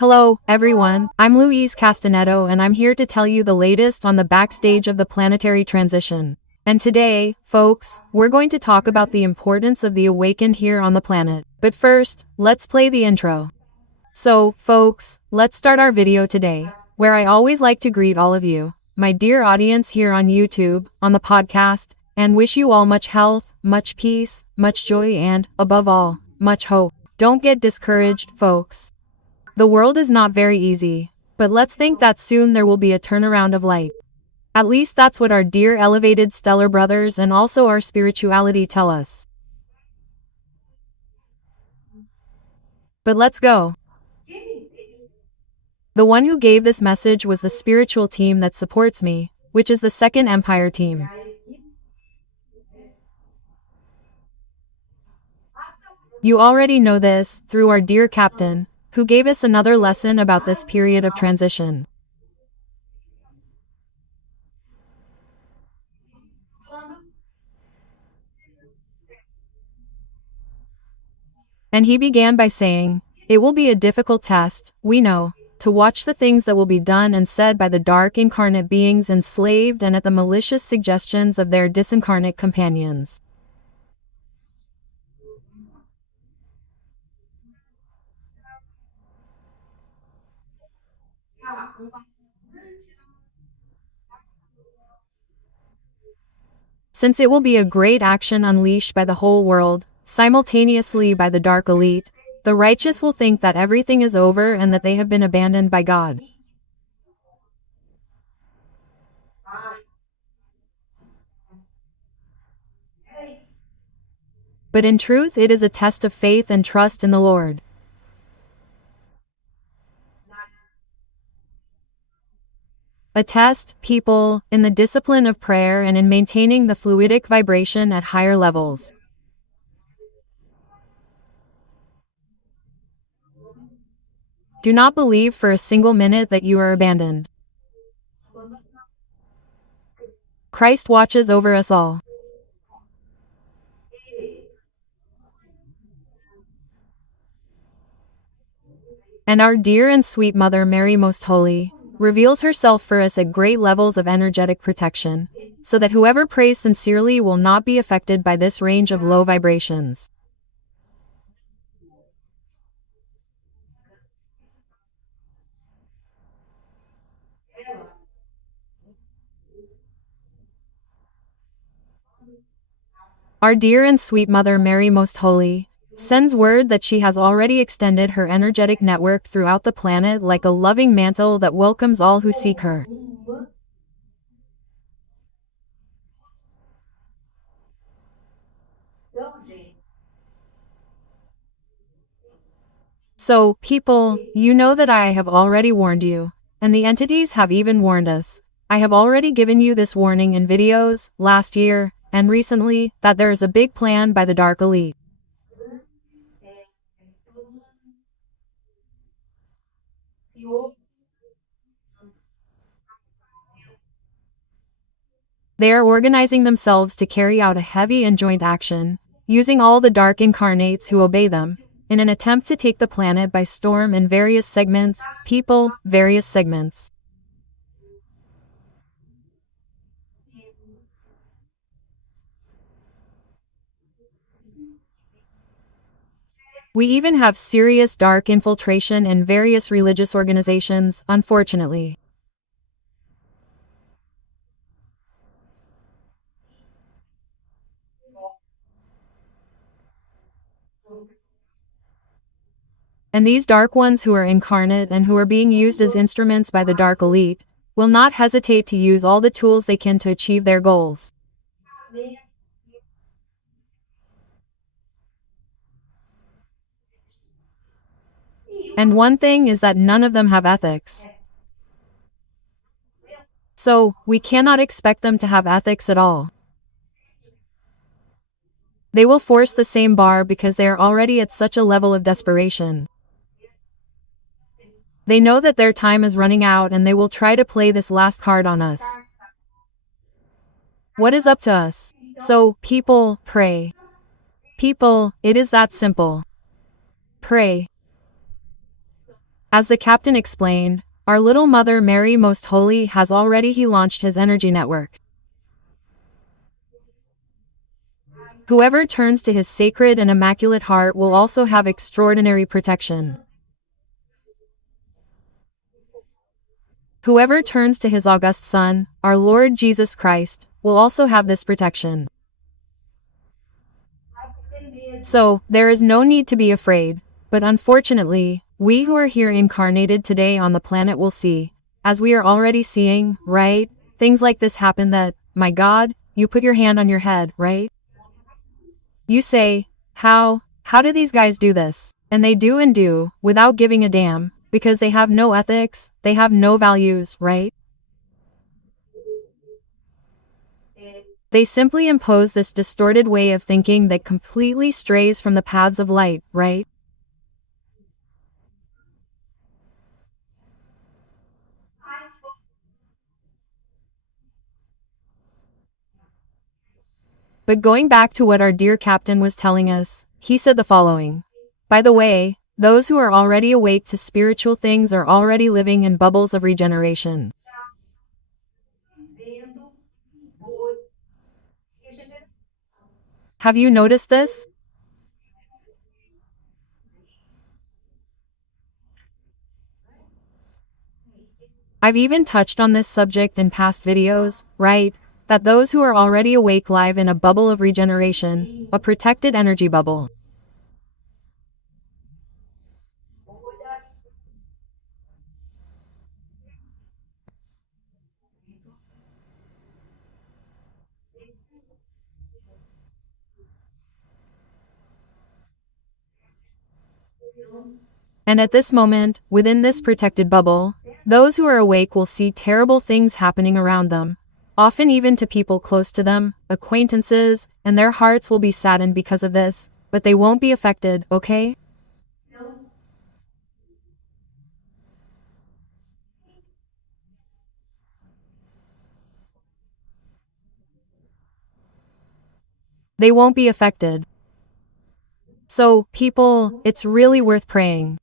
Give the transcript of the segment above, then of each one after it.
Hello, everyone. I'm Louise Castanhedo and I'm here to tell you the latest on the backstage of the planetary transition. And today, folks, we're going to talk about the importance of the awakened here on the planet. But first, let's play the intro. So, folks, let's start our video today, where I always like to greet all of you, my dear audience here on YouTube, on the podcast, and wish you all much health, much peace, much joy and, above all, much hope. Don't get discouraged, folks. The world is not very easy, but let's think that soon there will be a turnaround of light. At least that's what our dear elevated stellar brothers and also our spirituality tell us. But let's go. The one who gave this message was the spiritual team that supports me, which is the Second Empire team. You already know this, through our dear captain, who gave us another lesson about this period of transition. And he began by saying, "It will be a difficult test, we know, to watch the things that will be done and said by the dark incarnate beings enslaved and at the malicious suggestions of their disincarnate companions. Since it will be a great action unleashed by the whole world, simultaneously by the dark elite, the righteous will think that everything is over and that they have been abandoned by God. But in truth it is a test of faith and trust in the Lord. A test, people, in the discipline of prayer and in maintaining the fluidic vibration at higher levels. Do not believe for a single minute that you are abandoned. Christ watches over us all. And our dear and sweet Mother Mary Most Holy reveals herself for us at great levels of energetic protection, so that whoever prays sincerely will not be affected by this range of low vibrations. Our dear and sweet Mother Mary Most Holy sends word that she has already extended her energetic network throughout the planet like a loving mantle that welcomes all who seek her. So, people, you know that I have already warned you, and the entities have even warned us. I have already given you this warning in videos, last year, and recently, that there is a big plan by the Dark Elite. They are organizing themselves to carry out a heavy and joint action, using all the dark incarnates who obey them, in an attempt to take the planet by storm in various segments, people, various segments. We even have serious dark infiltration in various religious organizations, unfortunately. And these dark ones who are incarnate and who are being used as instruments by the dark elite, will not hesitate to use all the tools they can to achieve their goals. And one thing is that none of them have ethics. So, we cannot expect them to have ethics at all. They will force the same bar because they are already at such a level of desperation. They know that their time is running out and they will try to play this last card on us. What is up to us? So, people, pray. People, it is that simple. Pray. As the captain explained, our little Mother Mary Most Holy has already launched his energy network. Whoever turns to his sacred and immaculate heart will also have extraordinary protection. Whoever turns to his august Son, our Lord Jesus Christ, will also have this protection. So, there is no need to be afraid, but unfortunately, we who are here incarnated today on the planet will see, as we are already seeing, right? Things like this happen that, my God, you put your hand on your head, right? You say, how do these guys do this? And they do, without giving a damn, because they have no ethics, they have no values, right? They simply impose this distorted way of thinking that completely strays from the paths of light, right? But going back to what our dear captain was telling us, he said the following. By the way, those who are already awake to spiritual things are already living in bubbles of regeneration. Have you noticed this? I've even touched on this subject in past videos, right? That those who are already awake live in a bubble of regeneration, a protected energy bubble. And at this moment, within this protected bubble, those who are awake will see terrible things happening around them, often even to people close to them, acquaintances, and their hearts will be saddened because of this, but they won't be affected, okay? They won't be affected. So, people, it's really worth praying.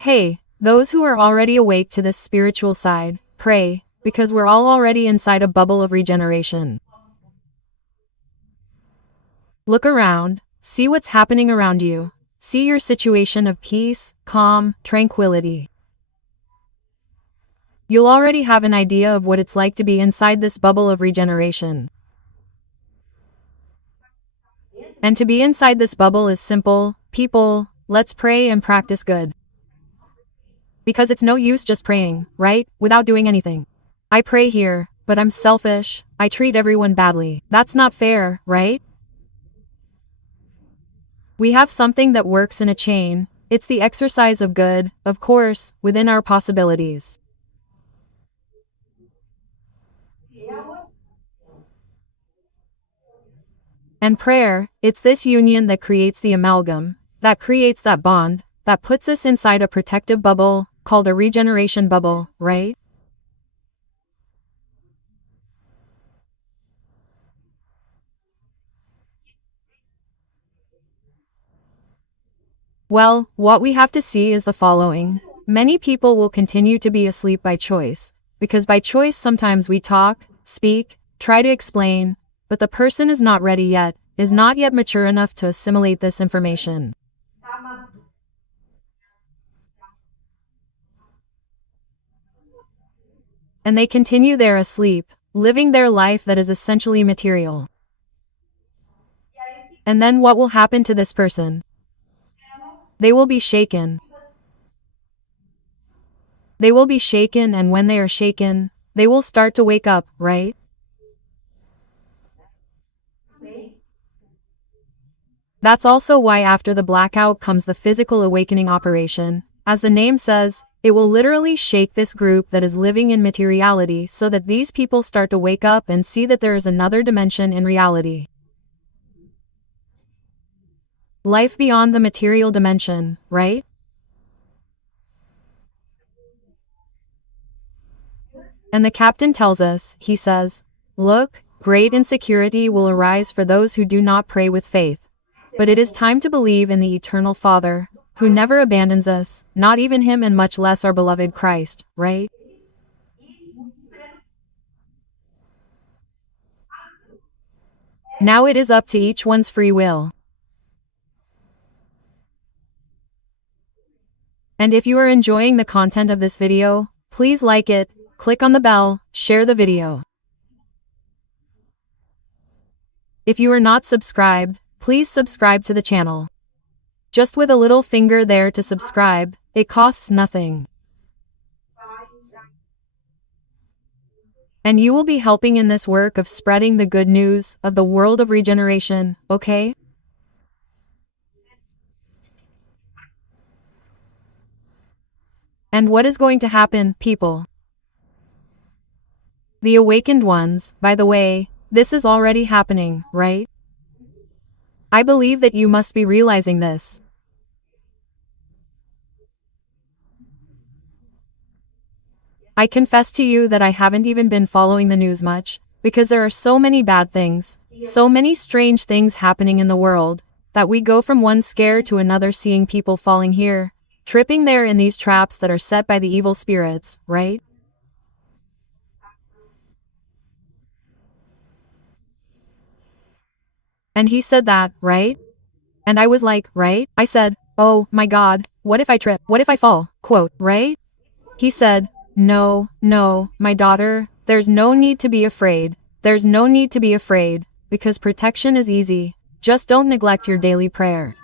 Hey, those who are already awake to this spiritual side, pray, because we're all already inside a bubble of regeneration. Look around, see what's happening around you, see your situation of peace, calm, tranquility. You'll already have an idea of what it's like to be inside this bubble of regeneration. And to be inside this bubble is simple, people, let's pray and practice good. Because it's no use just praying, right, without doing anything. I pray here, but I'm selfish, I treat everyone badly. That's not fair, right? We have something that works in a chain, it's the exercise of good, of course, within our possibilities. And prayer, it's this union that creates the amalgam, that creates that bond, that puts us inside a protective bubble, called a regeneration bubble, right? Well, what we have to see is the following. Many people will continue to be asleep by choice, because by choice sometimes we talk, speak, try to explain, but the person is not ready yet, is not yet mature enough to assimilate this information. And they continue there asleep, living their life that is essentially material. And then what will happen to this person? They will be shaken. They will be shaken, and when they are shaken, they will start to wake up, right? That's also why after the blackout comes the physical awakening operation. As the name says, it will literally shake this group that is living in materiality so that these people start to wake up and see that there is another dimension in reality. Life beyond the material dimension, right? And the captain tells us, he says, look, great insecurity will arise for those who do not pray with faith. But it is time to believe in the eternal Father, who never abandons us, not even him and much less our beloved Christ, right? Now it is up to each one's free will. And if you are enjoying the content of this video, please like it, click on the bell, share the video. If you are not subscribed, please subscribe to the channel. Just with a little finger there to subscribe, it costs nothing. And you will be helping in this work of spreading the good news of the world of regeneration, okay? And what is going to happen, people? The awakened ones, by the way, this is already happening, right? I believe that you must be realizing this. I confess to you that I haven't even been following the news much, because there are so many bad things, so many strange things happening in the world, that we go from one scare to another seeing people falling here, tripping there in these traps that are set by the evil spirits, right? And he said that, right? And I was like, right? I said, oh my God, what if I trip? What if I fall? Quote, right? He said, no, my daughter, there's no need to be afraid. There's no need to be afraid, because protection is easy. Just don't neglect your daily prayer.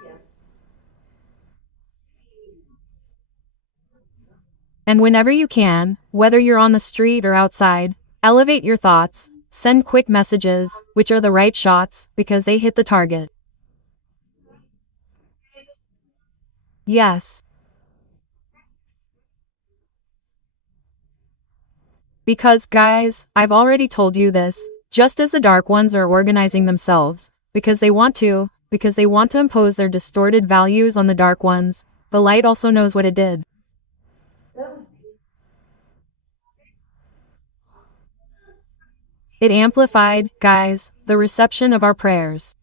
And whenever you can, whether you're on the street or outside, elevate your thoughts, send quick messages, which are the right shots, because they hit the target. Yes. Because, guys, I've already told you this, just as the dark ones are organizing themselves, because they want to impose their distorted values on the dark ones, the light also knows what it did. It amplified, guys, the reception of our prayers.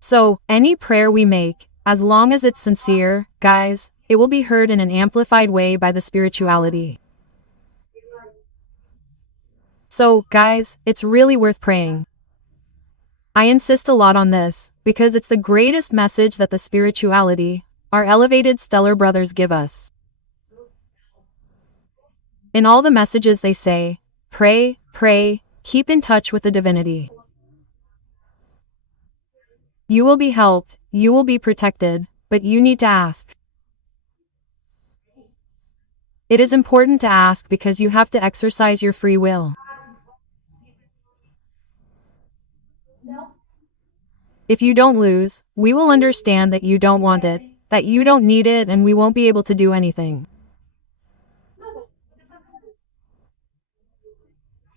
So, any prayer we make, as long as it's sincere, guys, it will be heard in an amplified way by the spirituality. So, guys, it's really worth praying. I insist a lot on this, because it's the greatest message that the spirituality, our elevated stellar brothers give us. In all the messages they say, pray, keep in touch with the divinity. You will be helped, you will be protected, but you need to ask. It is important to ask because you have to exercise your free will. If you don't lose, we will understand that you don't want it, that you don't need it, and we won't be able to do anything.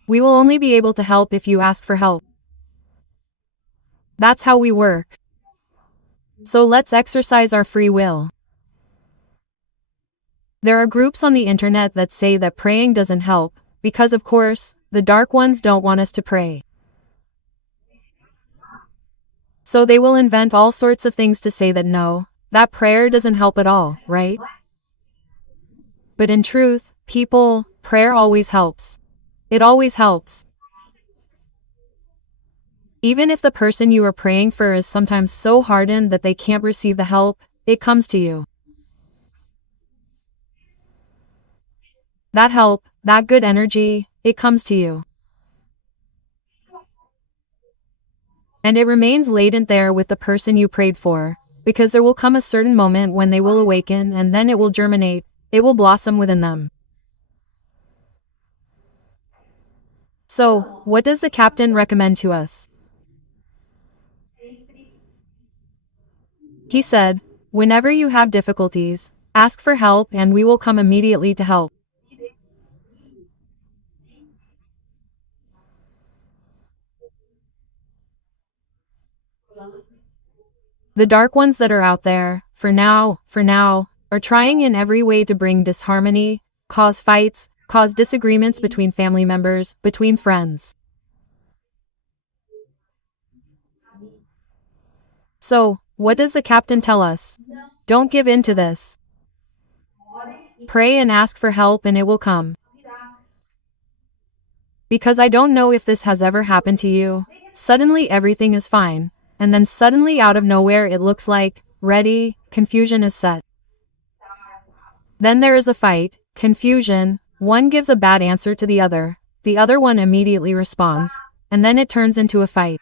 We will only be able to help if you ask for help. That's how we work. So let's exercise our free will. There are groups on the internet that say that praying doesn't help, because of course, the dark ones don't want us to pray. So they will invent all sorts of things to say that no, that prayer doesn't help at all, right? But in truth, people, prayer always helps. It always helps. Even if the person you are praying for is sometimes so hardened that they can't receive the help, it comes to you. That help, that good energy, it comes to you. And it remains latent there with the person you prayed for, because there will come a certain moment when they will awaken and then it will germinate, it will blossom within them. So, what does the captain recommend to us? He said, whenever you have difficulties, ask for help and we will come immediately to help. The dark ones that are out there, for now, are trying in every way to bring disharmony, cause fights, cause disagreements between family members, between friends. So, what does the captain tell us? Don't give in to this. Pray and ask for help and it will come. Because I don't know if this has ever happened to you. Suddenly everything is fine, and then suddenly out of nowhere it looks like, ready, confusion is set. Then there is a fight, confusion, one gives a bad answer to the other one immediately responds, and then it turns into a fight.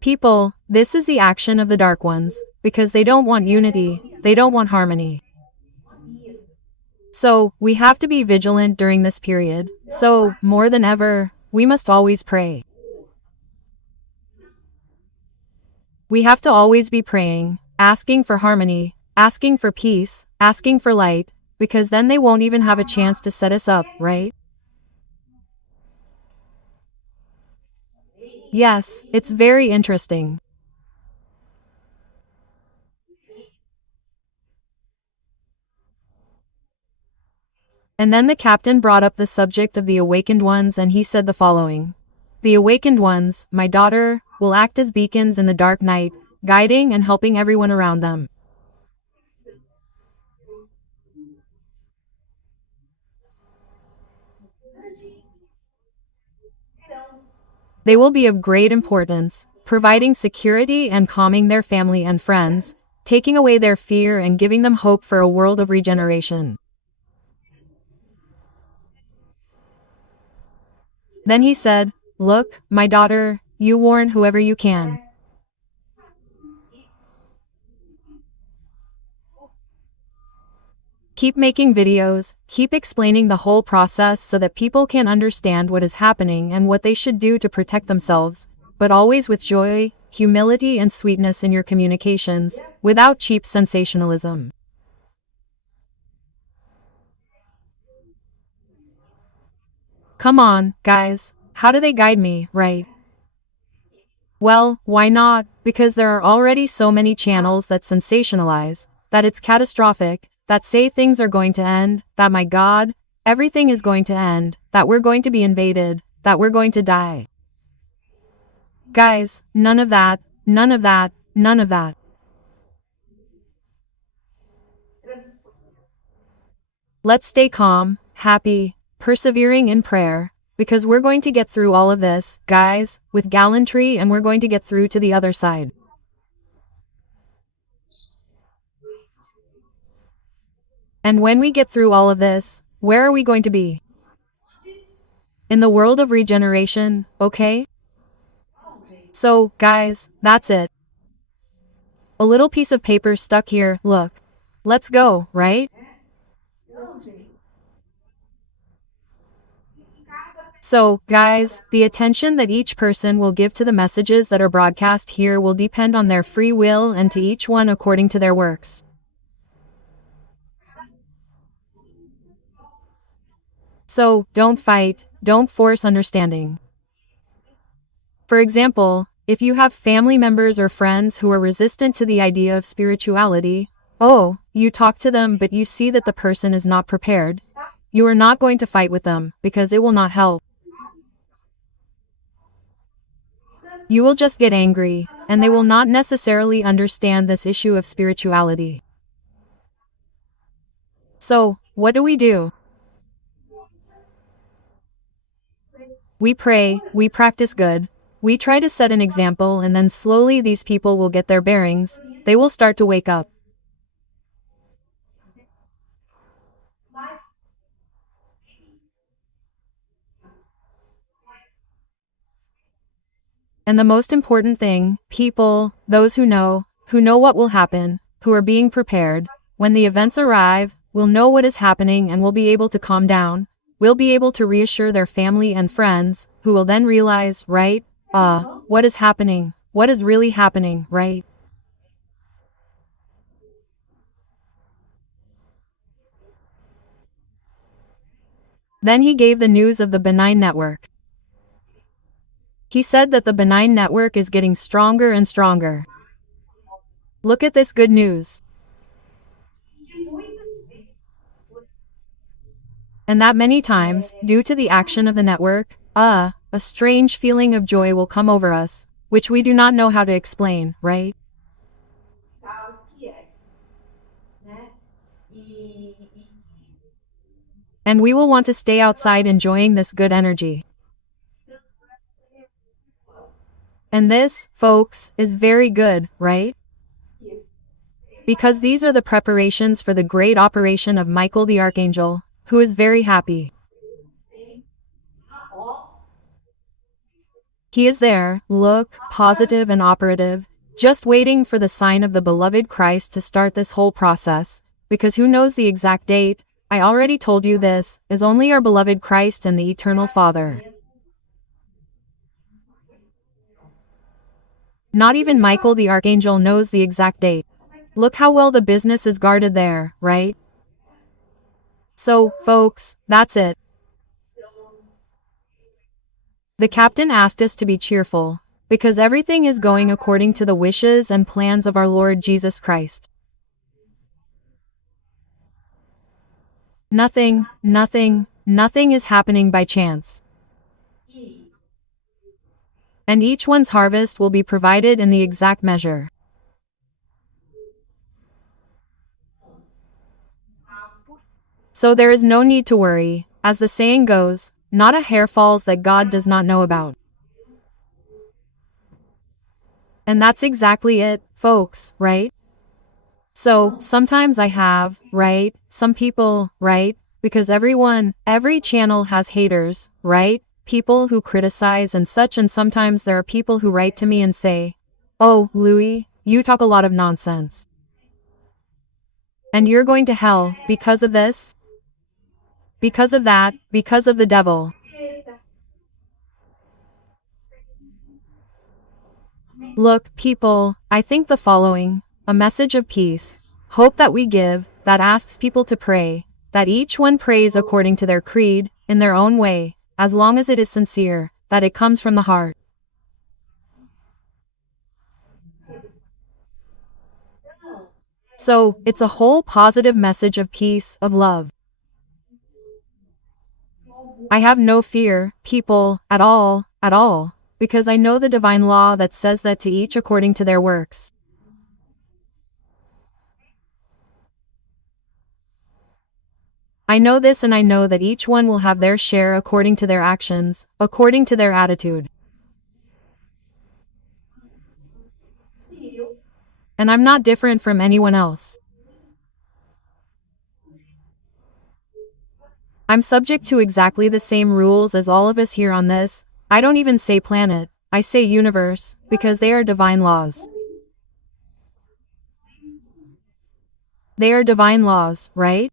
People, this is the action of the dark ones, because they don't want unity, they don't want harmony. So, we have to be vigilant during this period. So, more than ever, we must always pray. We have to always be praying, asking for harmony, asking for peace, asking for light, because then they won't even have a chance to set us up, right? Yes, it's very interesting. And then the captain brought up the subject of the awakened ones and he said the following. The awakened ones, my daughter, will act as beacons in the dark night, guiding and helping everyone around them. They will be of great importance, providing security and calming their family and friends, taking away their fear and giving them hope for a world of regeneration. Then he said, look, my daughter, you warn whoever you can. Keep making videos, keep explaining the whole process so that people can understand what is happening and what they should do to protect themselves, but always with joy, humility and sweetness in your communications, without cheap sensationalism. Come on, guys, how do they guide me, right? Well, why not? Because there are already so many channels that sensationalize, that it's catastrophic, that say things are going to end, that my God, everything is going to end, that we're going to be invaded, that we're going to die. Guys, none of that, none of that, none of that. Let's stay calm, happy, persevering in prayer, because we're going to get through all of this, guys, with gallantry and we're going to get through to the other side. And when we get through all of this, where are we going to be? In the world of regeneration, okay? So, guys, that's it. A little piece of paper stuck here, look. Let's go, right? So, guys, the attention that each person will give to the messages that are broadcast here will depend on their free will and to each one according to their works. So, don't fight, don't force understanding. For example, if you have family members or friends who are resistant to the idea of spirituality, you talk to them but you see that the person is not prepared, you are not going to fight with them, because it will not help. You will just get angry, and they will not necessarily understand this issue of spirituality. So, what do? We pray, we practice good, we try to set an example and then slowly these people will get their bearings, they will start to wake up. And the most important thing, people, those who know what will happen, who are being prepared, when the events arrive, will know what is happening and will be able to calm down, will be able to reassure their family and friends, who will then realize, right, what is happening, what is really happening, right? Then he gave the news of the benign network. He said that the benign network is getting stronger and stronger. Look at this good news. And that many times, due to the action of the network, a strange feeling of joy will come over us, which we do not know how to explain, right? And we will want to stay outside enjoying this good energy. And this, folks, is very good, right? Because these are the preparations for the great operation of Michael the Archangel, who is very happy. He is there, look, positive and operative, just waiting for the sign of the beloved Christ to start this whole process, because who knows the exact date? I already told you this, is only our beloved Christ and the Eternal Father. Not even Michael the Archangel knows the exact date. Look how well the business is guarded there, right? So, folks, that's it. The captain asked us to be cheerful, because everything is going according to the wishes and plans of our Lord Jesus Christ. Nothing is happening by chance. And each one's harvest will be provided in the exact measure. So there is no need to worry, as the saying goes, not a hair falls that God does not know about. And that's exactly it, folks, right? So, sometimes I have, right, some people, right, because every channel has haters, right, people who criticize and such, and sometimes there are people who write to me and say, "Oh, Louis, you talk a lot of nonsense. And you're going to hell, because of this? Because of that, because of the devil." Look, people, I think the following, a message of peace, hope that we give, that asks people to pray, that each one prays according to their creed, in their own way, as long as it is sincere, that it comes from the heart. So, it's a whole positive message of peace, of love. I have no fear, people, at all, because I know the divine law that says that to each according to their works. I know this, and I know that each one will have their share according to their actions, according to their attitude. And I'm not different from anyone else. I'm subject to exactly the same rules as all of us here on this. I don't even say planet, I say universe, because they are divine laws. They are divine laws, right?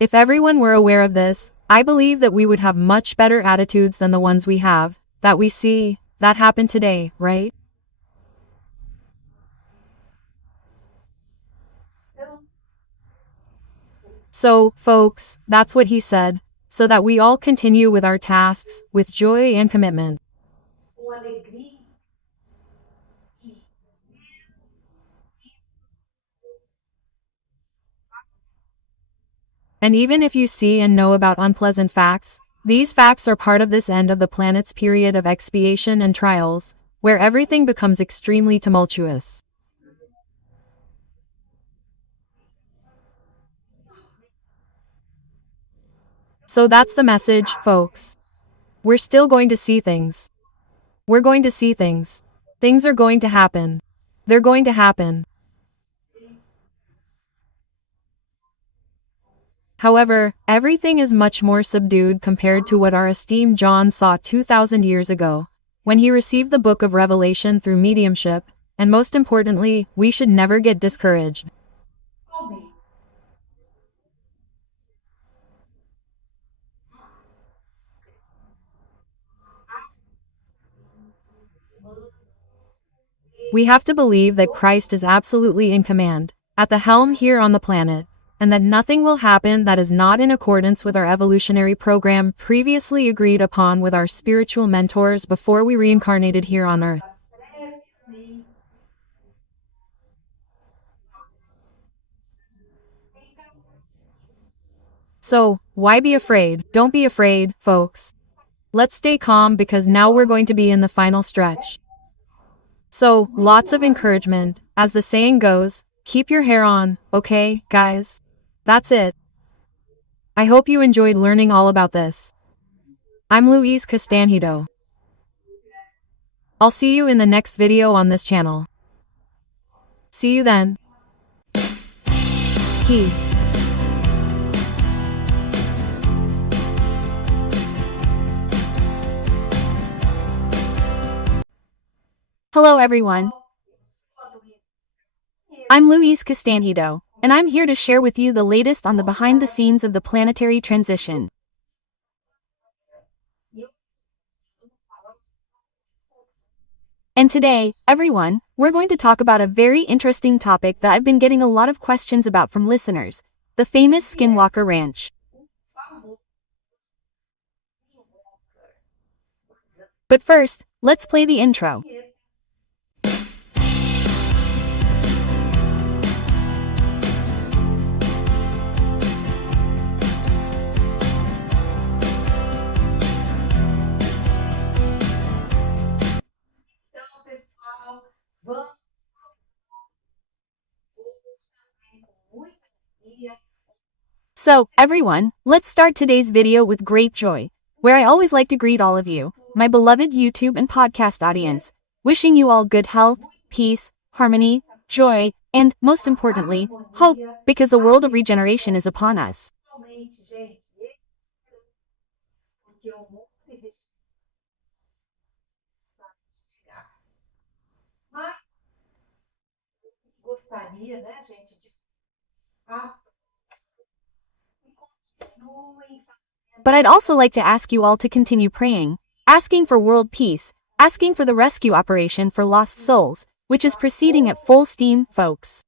If everyone were aware of this, I believe that we would have much better attitudes than the ones we have, that we see, that happen today, right? So, folks, that's what he said, so that we all continue with our tasks, with joy and commitment. And even if you see and know about unpleasant facts, these facts are part of this end of the planet's period of expiation and trials, where everything becomes extremely tumultuous. So that's the message, folks. We're still going to see things. We're going to see things. Things are going to happen. They're going to happen. However, everything is much more subdued compared to what our esteemed John saw 2,000 years ago, when he received the book of Revelation through mediumship, and most importantly, we should never get discouraged. We have to believe that Christ is absolutely in command, at the helm here on the planet, and that nothing will happen that is not in accordance with our evolutionary program previously agreed upon with our spiritual mentors before we reincarnated here on Earth. So, why be afraid? Don't be afraid, folks. Let's stay calm because now we're going to be in the final stretch. So, lots of encouragement. As the saying goes, keep your hair on, okay, guys? That's it. I hope you enjoyed learning all about this. I'm Louise Castanhedo. I'll see you in the next video on this channel. See you then. Key. Hello everyone. I'm Louise Castanhedo, and I'm here to share with you the latest on the behind the scenes of the planetary transition. And today, everyone, we're going to talk about a very interesting topic that I've been getting a lot of questions about from listeners, the famous Skinwalker Ranch. But first, let's play the intro. So, everyone, let's start today's video with great joy, where I always like to greet all of you, my beloved YouTube and podcast audience, wishing you all good health, peace, harmony, joy, and, most importantly, hope, because the world of regeneration is upon us. But I'd also like to ask you all to continue praying, asking for world peace, asking for the rescue operation for lost souls, which is proceeding at full steam, folks.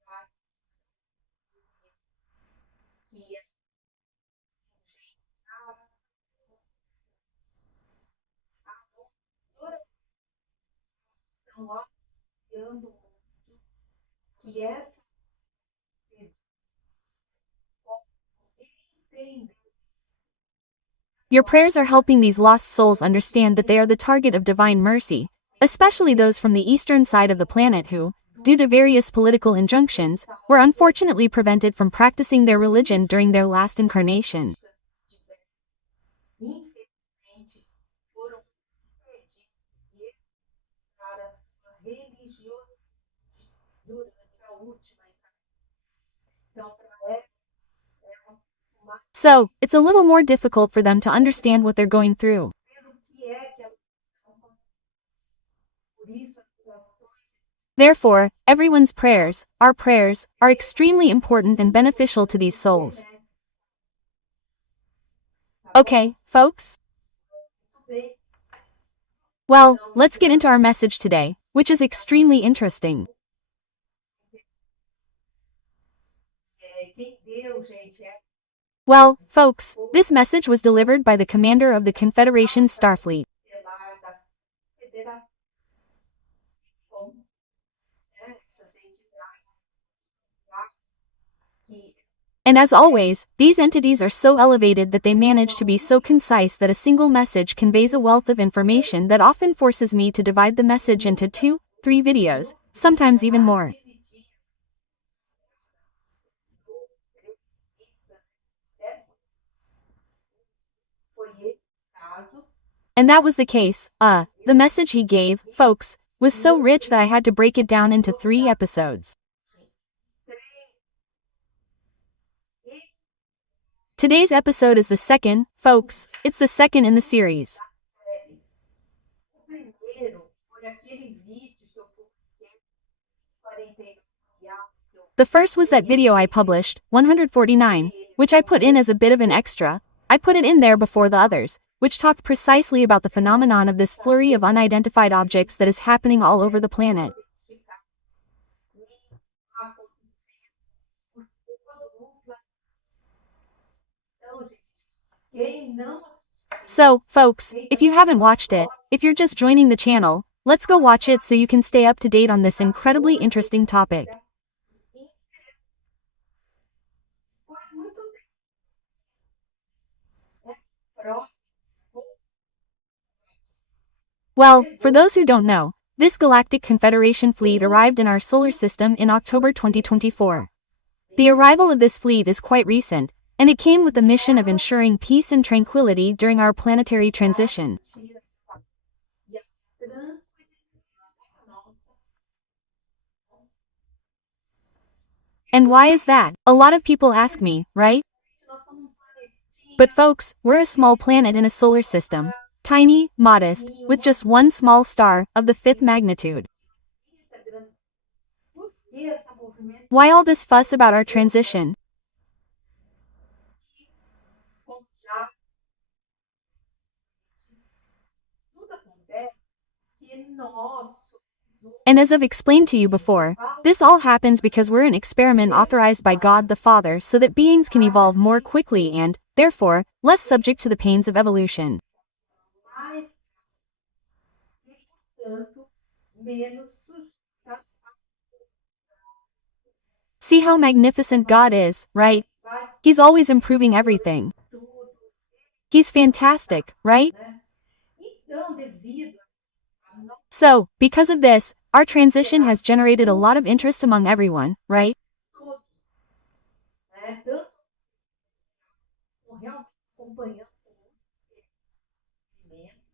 Your prayers are helping these lost souls understand that they are the target of divine mercy, especially those from the eastern side of the planet who, due to various political injunctions, were unfortunately prevented from practicing their religion during their last incarnation. So, it's a little more difficult for them to understand what they're going through. Therefore, everyone's prayers, our prayers, are extremely important and beneficial to these souls. Okay, folks? Well, let's get into our message today, which is extremely interesting. Well, folks, this message was delivered by the commander of the Confederation's Starfleet. And as always, these entities are so elevated that they manage to be so concise that a single message conveys a wealth of information that often forces me to divide the message into 2, 3 videos, sometimes even more. And that was the case. The message he gave, folks, was so rich that I had to break it down into 3 episodes. Today's episode is the second, folks, it's the second in the series. The first was that video I published, 149, which I put in as a bit of an extra. I put it in there before the others, which talked precisely about the phenomenon of this flurry of unidentified objects that is happening all over the planet. So, folks, if you haven't watched it, if you're just joining the channel, let's go watch it so you can stay up to date on this incredibly interesting topic. Well, for those who don't know, this Galactic Confederation fleet arrived in our solar system in October 2024. The arrival of this fleet is quite recent, and it came with the mission of ensuring peace and tranquility during our planetary transition. And why is that? A lot of people ask me, right? But folks, we're a small planet in a solar system. Tiny, modest, with just one small star, of the 5th magnitude. Why all this fuss about our transition? And as I've explained to you before, this all happens because we're an experiment authorized by God the Father so that beings can evolve more quickly and, therefore, less subject to the pains of evolution. See how magnificent God is, right? He's always improving everything. He's fantastic, right? So, because of this, our transition has generated a lot of interest among everyone, right?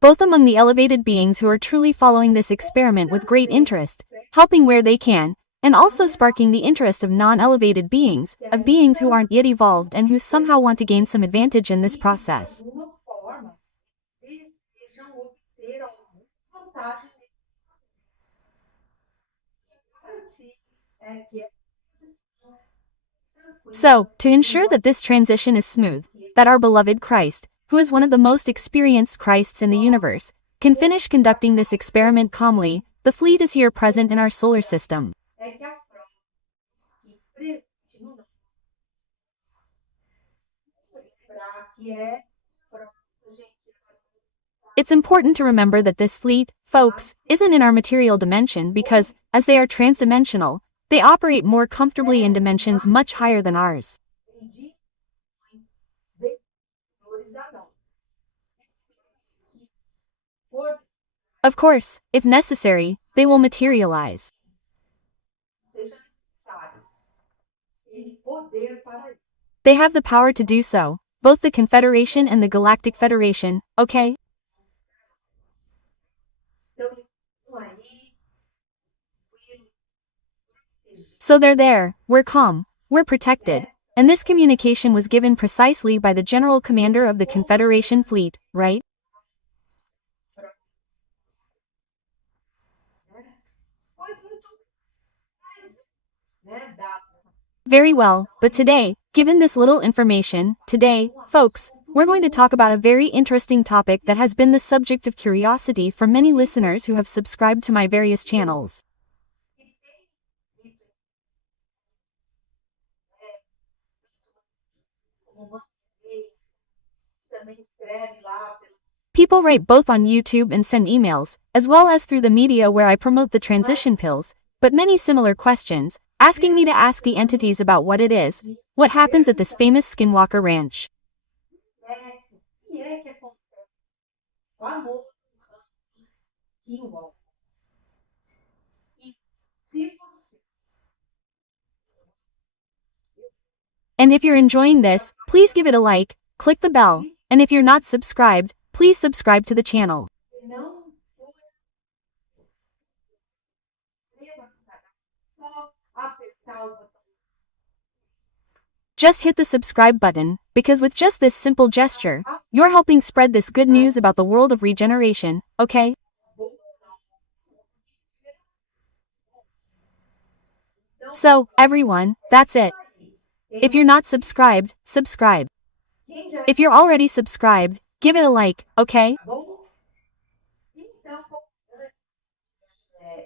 Both among the elevated beings who are truly following this experiment with great interest, helping where they can, and also sparking the interest of non-elevated beings, of beings who aren't yet evolved and who somehow want to gain some advantage in this process. So, to ensure that this transition is smooth, that our beloved Christ, who is one of the most experienced Christs in the universe, can finish conducting this experiment calmly, the fleet is here present in our solar system. It's important to remember that this fleet, folks, isn't in our material dimension because, as they are transdimensional, they operate more comfortably in dimensions much higher than ours. Of course, if necessary, they will materialize. They have the power to do so, both the Confederation and the Galactic Federation, okay? So they're there, we're calm, we're protected, and this communication was given precisely by the General Commander of the Confederation Fleet, right? Very well, but today, given this little information, today, folks, we're going to talk about a very interesting topic that has been the subject of curiosity for many listeners who have subscribed to my various channels. People write both on YouTube and send emails, as well as through the media where I promote the transition pills, but many similar questions, asking me to ask the entities about what it is, what happens at this famous Skinwalker Ranch. And if you're enjoying this, please give it a like, click the bell, and if you're not subscribed, please subscribe to the channel. Just hit the subscribe button, because with just this simple gesture, you're helping spread this good news about the world of regeneration, okay? So, everyone, that's it. If you're not subscribed, subscribe. If you're already subscribed, give it a like, okay?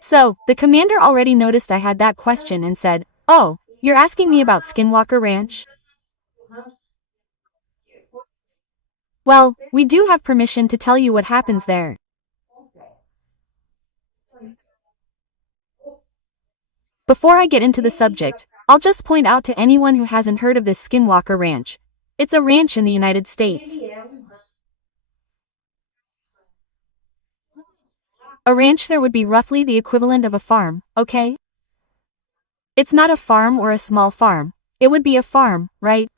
So, the commander already noticed I had that question and said, "Oh, you're asking me about Skinwalker Ranch?" Well, we do have permission to tell you what happens there. Before I get into the subject, I'll just point out to anyone who hasn't heard of this Skinwalker Ranch. It's a ranch in the United States. A ranch there would be roughly the equivalent of a farm, okay? It's not a farm or a small farm. It would be a farm, right?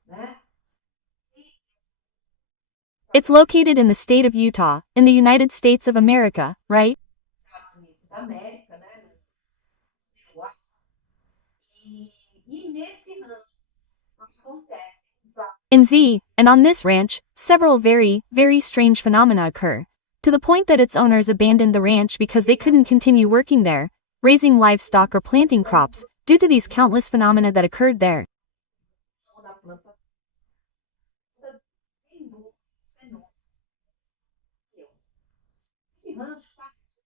It's located in the state of Utah, in the United States of America, right? In Z, and on this ranch, several very, very strange phenomena occur, to the point that its owners abandoned the ranch because they couldn't continue working there, raising livestock or planting crops, due to these countless phenomena that occurred there.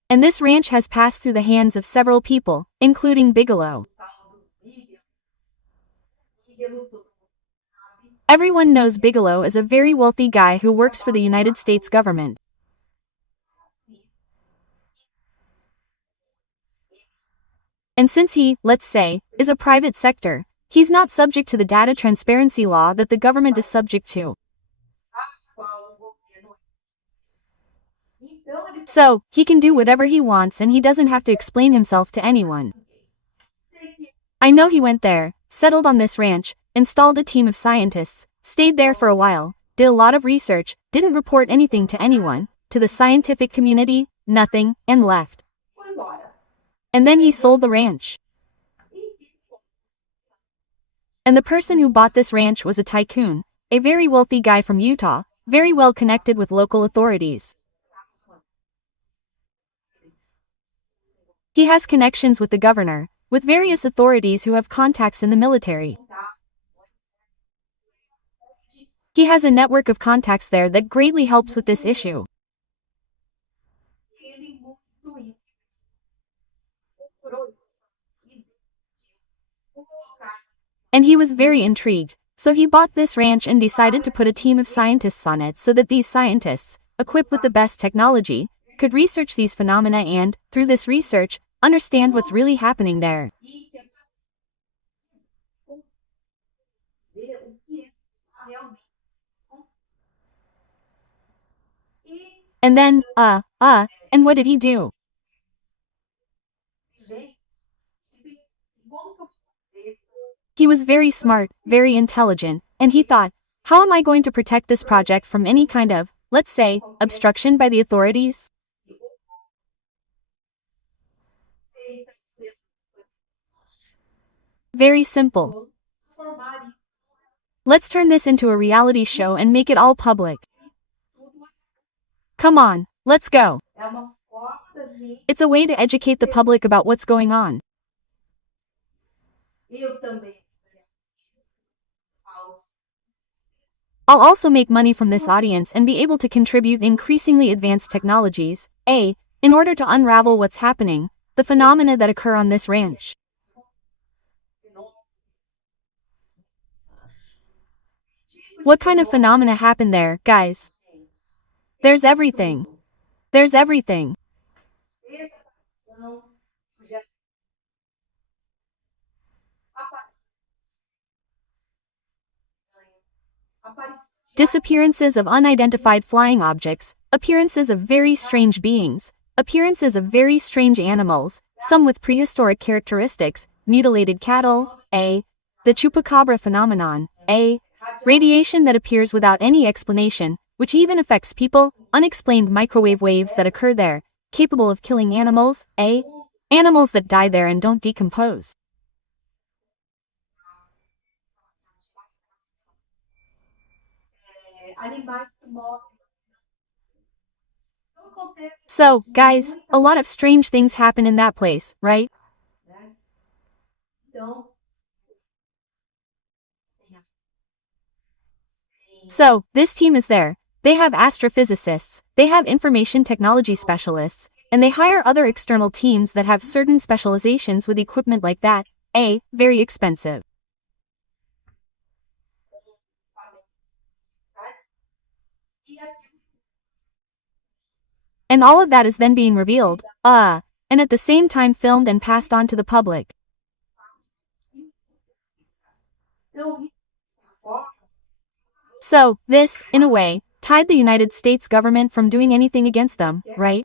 And this ranch has passed through the hands of several people, including Bigelow. Everyone knows Bigelow as a very wealthy guy who works for the United States government. And since he, let's say, is a private sector, he's not subject to the data transparency law that the government is subject to. So, he can do whatever he wants and he doesn't have to explain himself to anyone. I know he went there, settled on this ranch, installed a team of scientists, stayed there for a while, did a lot of research, didn't report anything to anyone, to the scientific community, nothing, and left. And then he sold the ranch. And the person who bought this ranch was a tycoon, a very wealthy guy from Utah, very well connected with local authorities. He has connections with the governor, with various authorities who have contacts in the military. He has a network of contacts there that greatly helps with this issue. And he was very intrigued, so he bought this ranch and decided to put a team of scientists on it so that these scientists, equipped with the best technology, could research these phenomena and, through this research, understand what's really happening there. And then, and what did he do? He was very smart, very intelligent, and he thought, how am I going to protect this project from any kind of, let's say, obstruction by the authorities? Very simple. Let's turn this into a reality show and make it all public. Come on, let's go. It's a way to educate the public about what's going on. I'll also make money from this audience and be able to contribute increasingly advanced technologies, in order to unravel what's happening, the phenomena that occur on this ranch. What kind of phenomena happen there, guys? There's everything. There's everything. Disappearances of unidentified flying objects, appearances of very strange beings, appearances of very strange animals, some with prehistoric characteristics, mutilated cattle, the chupacabra phenomenon, radiation that appears without any explanation, which even affects people, unexplained microwave waves that occur there, capable of killing animals, animals that die there and don't decompose. So, guys, a lot of strange things happen in that place, right? So, this team is there. They have astrophysicists, they have information technology specialists, and they hire other external teams that have certain specializations with equipment like that, very expensive. And all of that is then being revealed, and at the same time filmed and passed on to the public. So, this, in a way, tied the United States government from doing anything against them, right?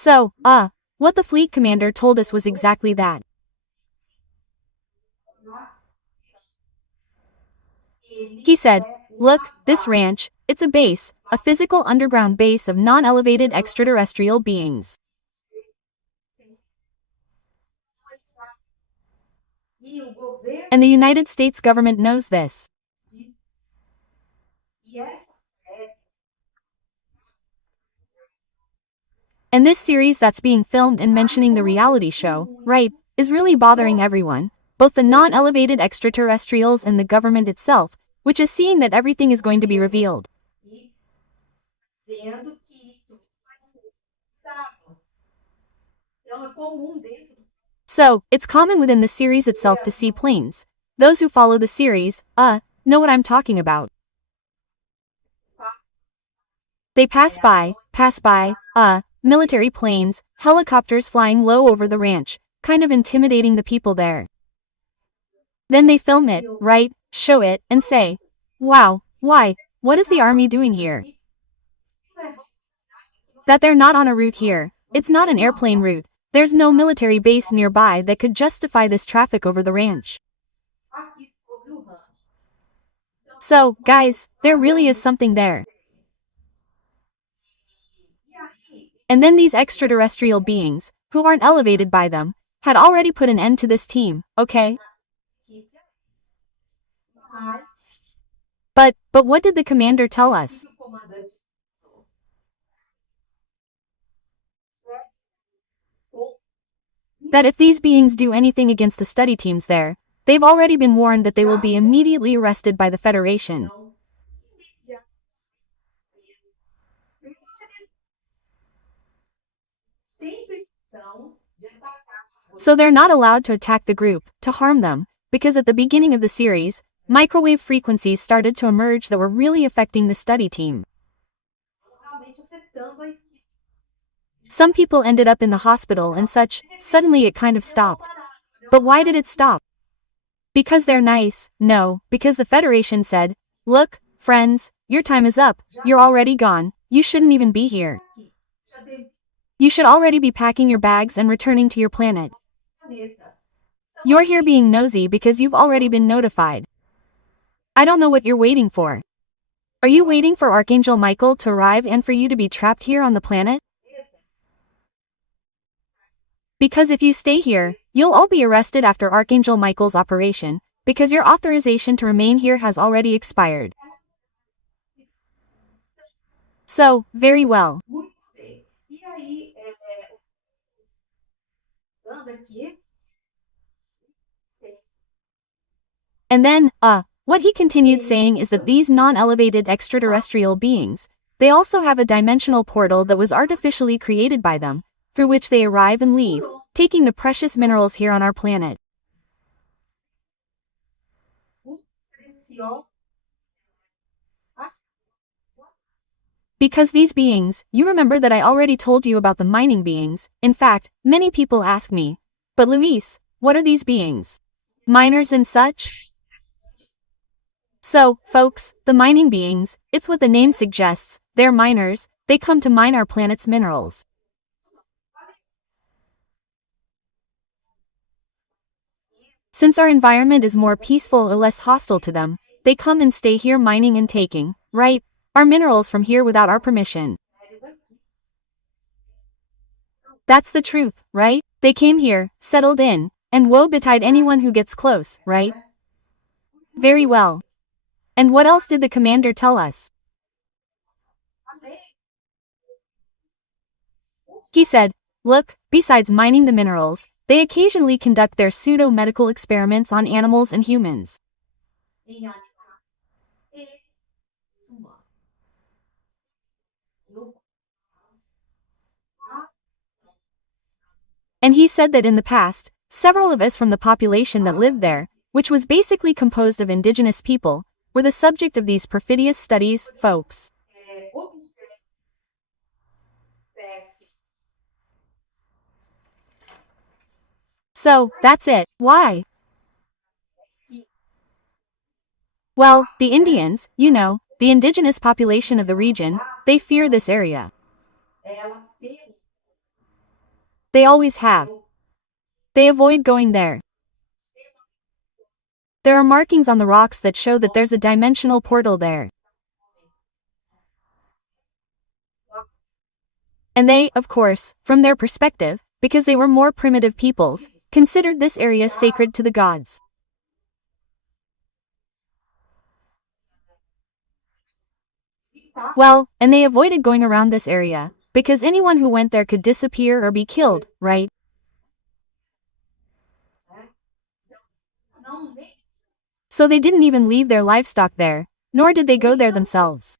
So, what the fleet commander told us was exactly that. He said, look, this ranch, it's a base, a physical underground base of non-elevated extraterrestrial beings. And the United States government knows this. And this series that's being filmed and mentioning the reality show, right, is really bothering everyone, both the non-elevated extraterrestrials and the government itself, which is seeing that everything is going to be revealed. So, it's common within the series itself to see planes. Those who follow the series, know what I'm talking about. They pass by, military planes, helicopters flying low over the ranch, kind of intimidating the people there. Then they film it, right, show it, and say, wow, why, what is the army doing here? That they're not on a route here, it's not an airplane route, there's no military base nearby that could justify this traffic over the ranch. So, guys, there really is something there. And then these extraterrestrial beings, who aren't elevated by them, had already put an end to this team, okay? But what did the commander tell us? That if these beings do anything against the study teams there, they've already been warned that they will be immediately arrested by the Federation. So they're not allowed to attack the group, to harm them, because at the beginning of the series, microwave frequencies started to emerge that were really affecting the study team. Some people ended up in the hospital and such, suddenly it kind of stopped. But why did it stop? Because they're nice? No, because the Federation said, look, friends, your time is up, you're already gone, you shouldn't even be here. You should already be packing your bags and returning to your planet. You're here being nosy because you've already been notified. I don't know what you're waiting for. Are you waiting for Archangel Michael to arrive and for you to be trapped here on the planet? Because if you stay here, you'll all be arrested after Archangel Michael's operation, because your authorization to remain here has already expired. So, very well. And then, what he continued saying is that these non-elevated extraterrestrial beings, they also have a dimensional portal that was artificially created by them, through which they arrive and leave, taking the precious minerals here on our planet. Because these beings, you remember that I already told you about the mining beings. In fact, many people ask me, but Louise, what are these beings? Miners and such? So, folks, the mining beings, it's what the name suggests, they're miners, they come to mine our planet's minerals. Since our environment is more peaceful or less hostile to them, they come and stay here mining and taking, right, our minerals from here without our permission. That's the truth, right? They came here, settled in, and woe betide anyone who gets close, right? Very well. And what else did the commander tell us? He said, look, besides mining the minerals, they occasionally conduct their pseudo-medical experiments on animals and humans. And he said that in the past, several of us from the population that lived there, which was basically composed of indigenous people, were the subject of these perfidious studies, folks. So, that's it. Why? Well, the Indians, you know, the indigenous population of the region, they fear this area. They always have. They avoid going there. There are markings on the rocks that show that there's a dimensional portal there. And they, of course, from their perspective, because they were more primitive peoples, considered this area sacred to the gods. Well, and they avoided going around this area, because anyone who went there could disappear or be killed, right? So they didn't even leave their livestock there, nor did they go there themselves.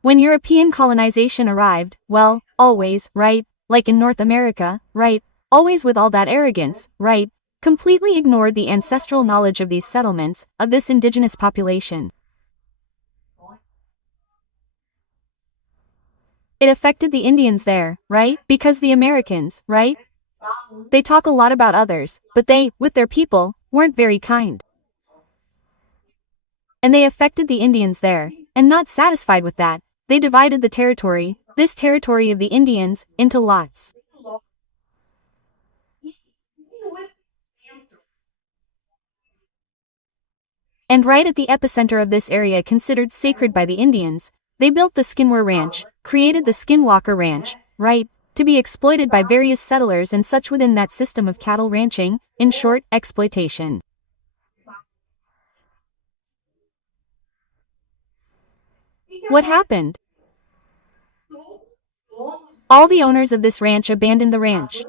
When European colonization arrived, well, always, right, like in North America, right, always with all that arrogance, right, completely ignored the ancestral knowledge of these settlements, of this indigenous population. It affected the Indians there, right, because the Americans, right, they talk a lot about others, but they, with their people, weren't very kind. And they affected the Indians there, and not satisfied with that, they divided the territory, this territory of the Indians, into lots. And right at the epicenter of this area considered sacred by the Indians, they built the Skinwalker Ranch, created the Skinwalker Ranch, right, to be exploited by various settlers and such within that system of cattle ranching, in short, exploitation. What happened? All the owners of this ranch abandoned the ranch.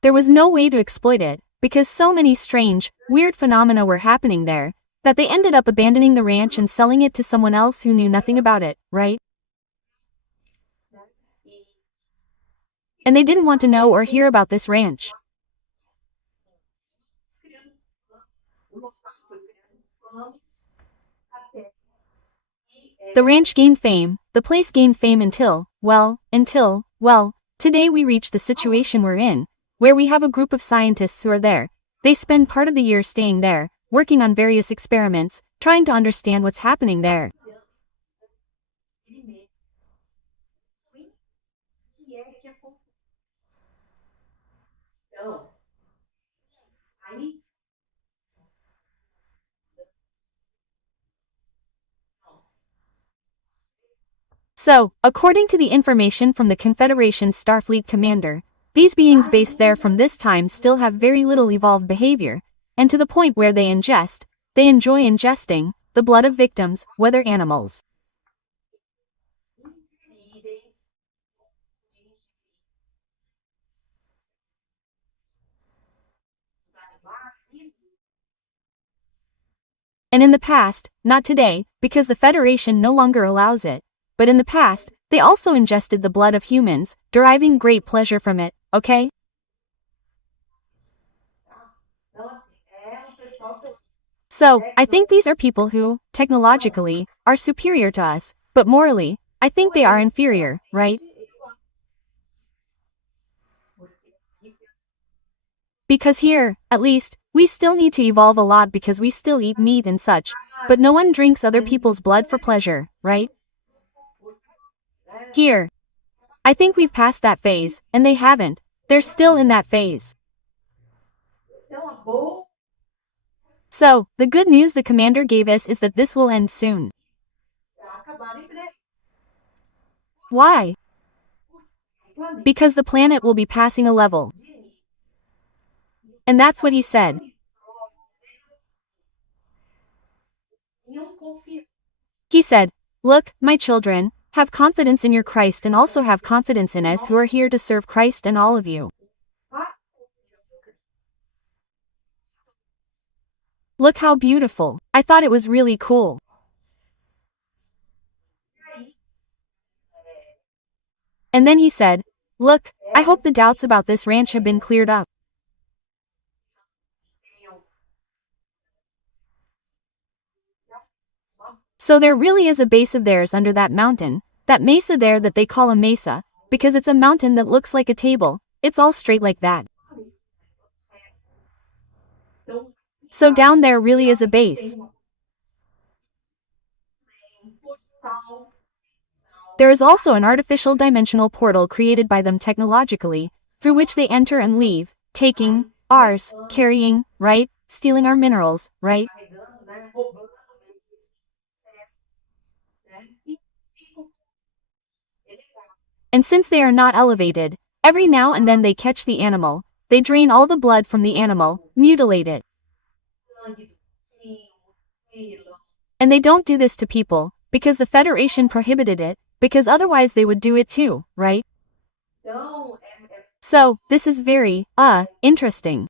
There was no way to exploit it, because so many strange, weird phenomena were happening there, that they ended up abandoning the ranch and selling it to someone else who knew nothing about it, right? And they didn't want to know or hear about this ranch. The ranch gained fame, the place gained fame until, well, today we reach the situation we're in, where we have a group of scientists who are there. They spend part of the year staying there, working on various experiments, trying to understand what's happening there. So, according to the information from the Confederation's Starfleet commander, these beings based there from this time still have very little evolved behavior, and to the point where they enjoy ingesting, the blood of victims, whether animals. And in the past, not today, because the Federation no longer allows it, but in the past, they also ingested the blood of humans, deriving great pleasure from it, okay? So, I think these are people who, technologically, are superior to us, but morally, I think they are inferior, right? Because here, at least, we still need to evolve a lot because we still eat meat and such, but no one drinks other people's blood for pleasure, right? Here. I think we've passed that phase, and they haven't. They're still in that phase. So, the good news the commander gave us is that this will end soon. Why? Because the planet will be passing a level. And that's what he said. He said, "Look, my children, have confidence in your Christ and also have confidence in us who are here to serve Christ and all of you. Look how beautiful. I thought it was really cool." And then he said, "Look, I hope the doubts about this ranch have been cleared up. So there really is a base of theirs under that mountain, that mesa there that they call a mesa, because it's a mountain that looks like a table, it's all straight like that. So down there really is a base. There is also an artificial dimensional portal created by them technologically, through which they enter and leave, taking ours, carrying, right, stealing our minerals, right? And since they are not elevated, every now and then they catch the animal, they drain all the blood from the animal, mutilate it. And they don't do this to people, because the Federation prohibited it, because otherwise they would do it too, right? So, this is very, interesting.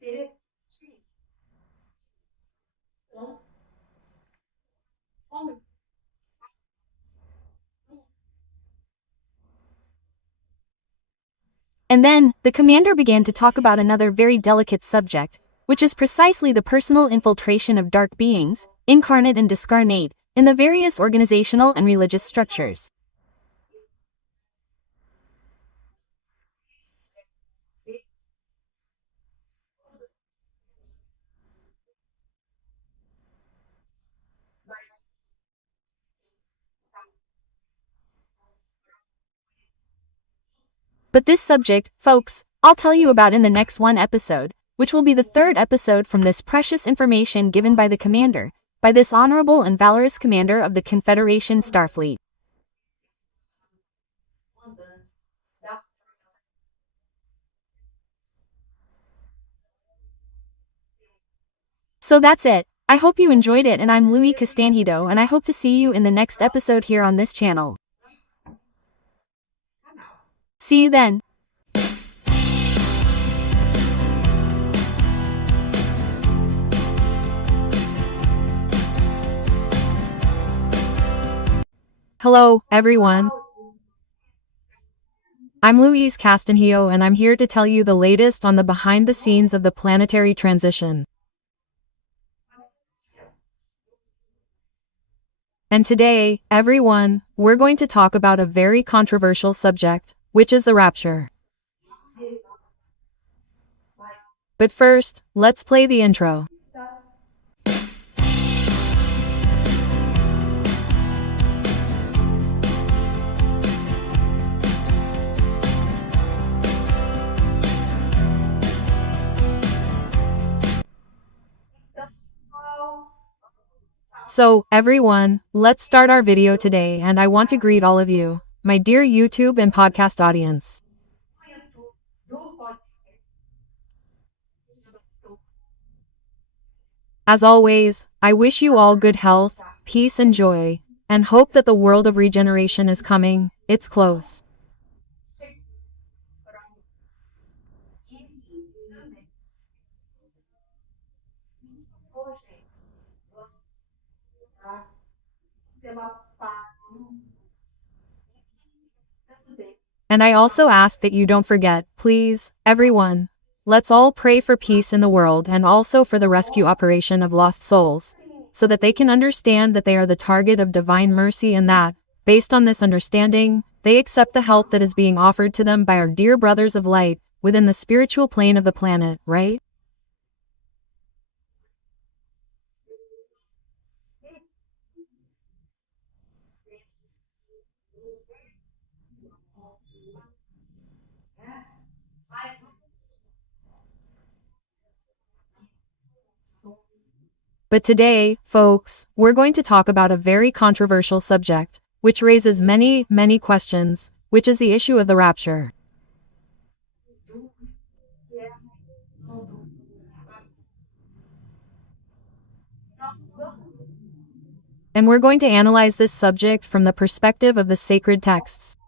And then, the commander began to talk about another very delicate subject, which is precisely the personal infiltration of dark beings, incarnate and discarnate, in the various organizational and religious structures. But this subject, folks, I'll tell you about in the next one episode, which will be the third episode from this precious information given by the commander, by this honorable and valorous commander of the Confederation Starfleet. So that's it. I hope you enjoyed it, and I'm Louise Castanhedo, and I hope to see you in the next episode here on this channel. See you then. Hello, everyone. I'm Louise Castanhedo, and I'm here to tell you the latest on the behind the scenes of the planetary transition. And today, everyone, we're going to talk about a very controversial subject, which is the rapture. But first, let's play the intro. So, everyone, let's start our video today, and I want to greet all of you, my dear YouTube and podcast audience. As always, I wish you all good health, peace and joy, and hope that the world of regeneration is coming, it's close. And I also ask that you don't forget, please, everyone. Let's all pray for peace in the world and also for the rescue operation of lost souls, so that they can understand that they are the target of divine mercy and that, based on this understanding, they accept the help that is being offered to them by our dear brothers of light, within the spiritual plane of the planet, right? But today, folks, we're going to talk about a very controversial subject, which raises many, many questions, which is the issue of the rapture. And we're going to analyze this subject from the perspective of the sacred texts.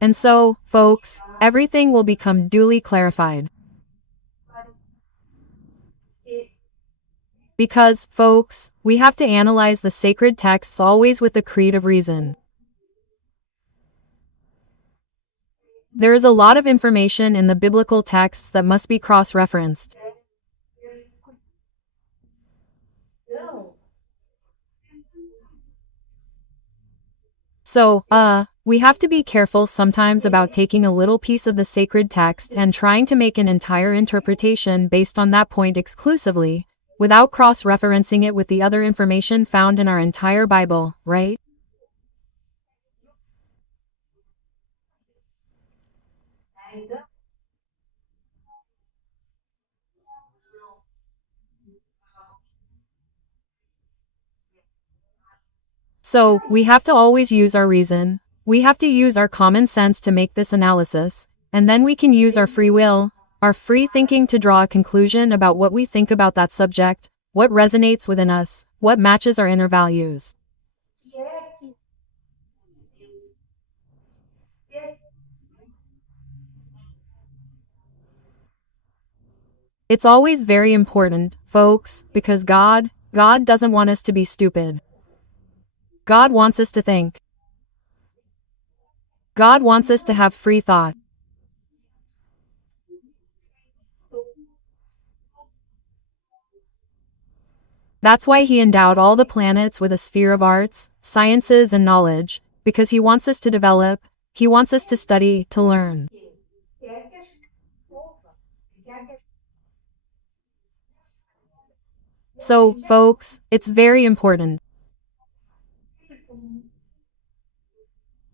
And so, folks, everything will become duly clarified. Because, folks, we have to analyze the sacred texts always with the creed of reason. There is a lot of information in the biblical texts that must be cross-referenced. So, we have to be careful sometimes about taking a little piece of the sacred text and trying to make an entire interpretation based on that point exclusively, without cross-referencing it with the other information found in our entire Bible, right? So, we have to always use our reason. We have to use our common sense to make this analysis, and then we can use our free will, our free thinking to draw a conclusion about what we think about that subject, what resonates within us, what matches our inner values. It's always very important, folks, because God doesn't want us to be stupid. God wants us to think. God wants us to have free thought. That's why he endowed all the planets with a sphere of arts, sciences, and knowledge, because he wants us to develop, he wants us to study, to learn. So, folks, it's very important.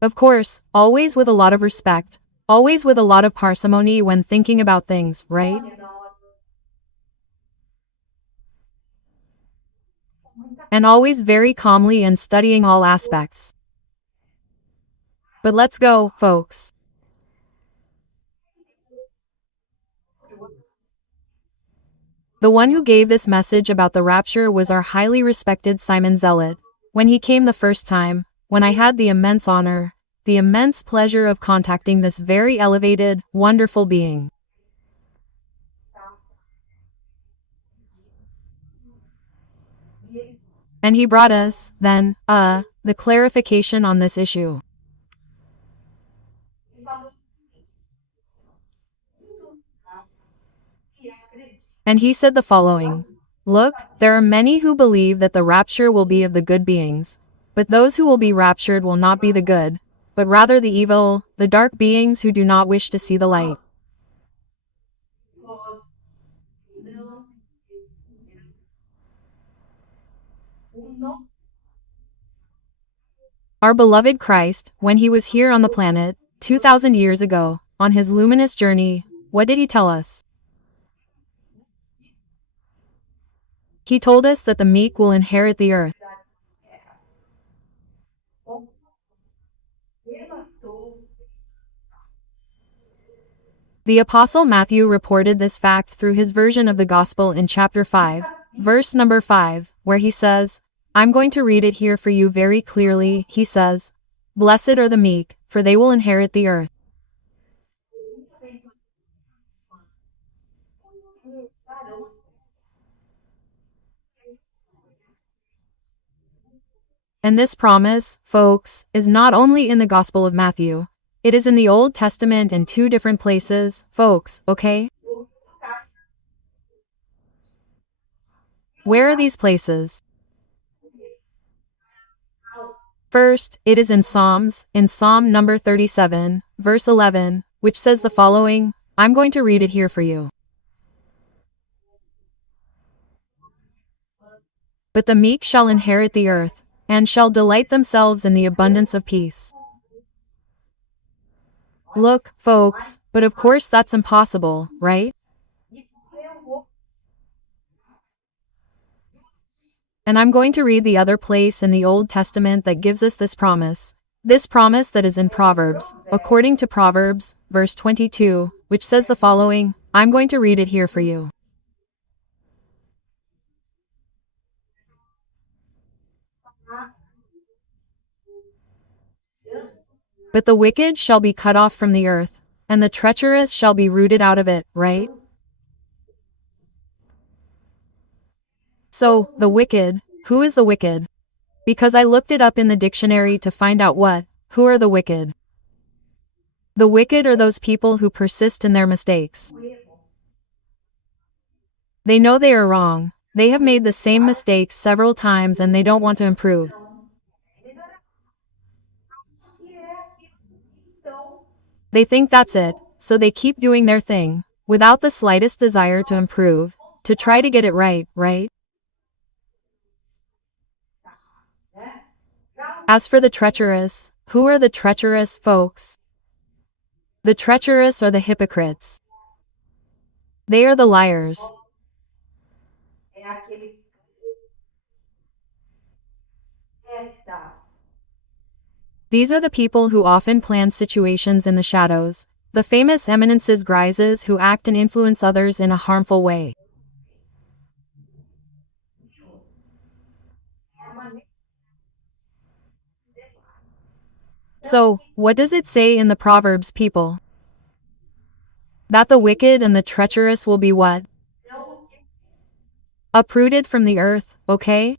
Of course, always with a lot of respect, always with a lot of parsimony when thinking about things, right? And always very calmly and studying all aspects. But let's go, folks. The one who gave this message about the rapture was our highly respected Simon Zealot. When he came the first time, when I had the immense honor, the immense pleasure of contacting this very elevated, wonderful being. And he brought us, then, the clarification on this issue. And he said the following: Look, there are many who believe that the rapture will be of the good beings, but those who will be raptured will not be the good, but rather the evil, the dark beings who do not wish to see the light. Our beloved Christ, when he was here on the planet, 2,000 years ago, on his luminous journey, what did he tell us? He told us that the meek will inherit the earth. The Apostle Matthew reported this fact through his version of the Gospel in chapter 5, verse number 5, where he says, I'm going to read it here for you very clearly. He says, Blessed are the meek, for they will inherit the earth. And this promise, folks, is not only in the Gospel of Matthew. It is in the Old Testament in two different places, folks, okay? Where are these places? First, it is in Psalms, in Psalm number 37, verse 11, which says the following. I'm going to read it here for you. But the meek shall inherit the earth, and shall delight themselves in the abundance of peace. Look, folks, but of course that's impossible, right? And I'm going to read the other place in the Old Testament that gives us this promise. This promise that is in Proverbs, according to Proverbs, verse 22, which says the following. I'm going to read it here for you. But the wicked shall be cut off from the earth, and the treacherous shall be rooted out of it, right? So, the wicked, who is the wicked? Because I looked it up in the dictionary to find out who are the wicked? The wicked are those people who persist in their mistakes. They know they are wrong, they have made the same mistakes several times and they don't want to improve. They think that's it, so they keep doing their thing, without the slightest desire to improve, to try to get it right, right? As for the treacherous, who are the treacherous folks? The treacherous are the hypocrites. They are the liars. These are the people who often plan situations in the shadows, the famous eminences grises who act and influence others in a harmful way. So, what does it say in the Proverbs, people? That the wicked and the treacherous will be what? Uprooted from the earth, okay?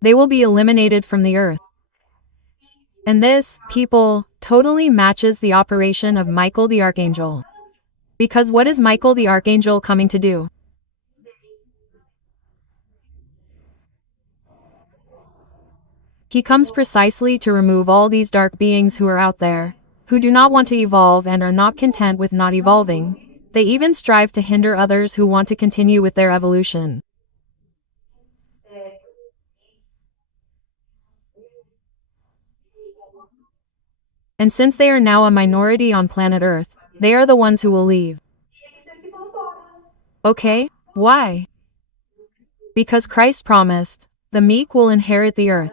They will be eliminated from the earth. And this, people, totally matches the operation of Michael the Archangel. Because what is Michael the Archangel coming to do? He comes precisely to remove all these dark beings who are out there, who do not want to evolve and are not content with not evolving. They even strive to hinder others who want to continue with their evolution. And since they are now a minority on planet Earth, they are the ones who will leave. Okay, why? Because Christ promised, the meek will inherit the earth.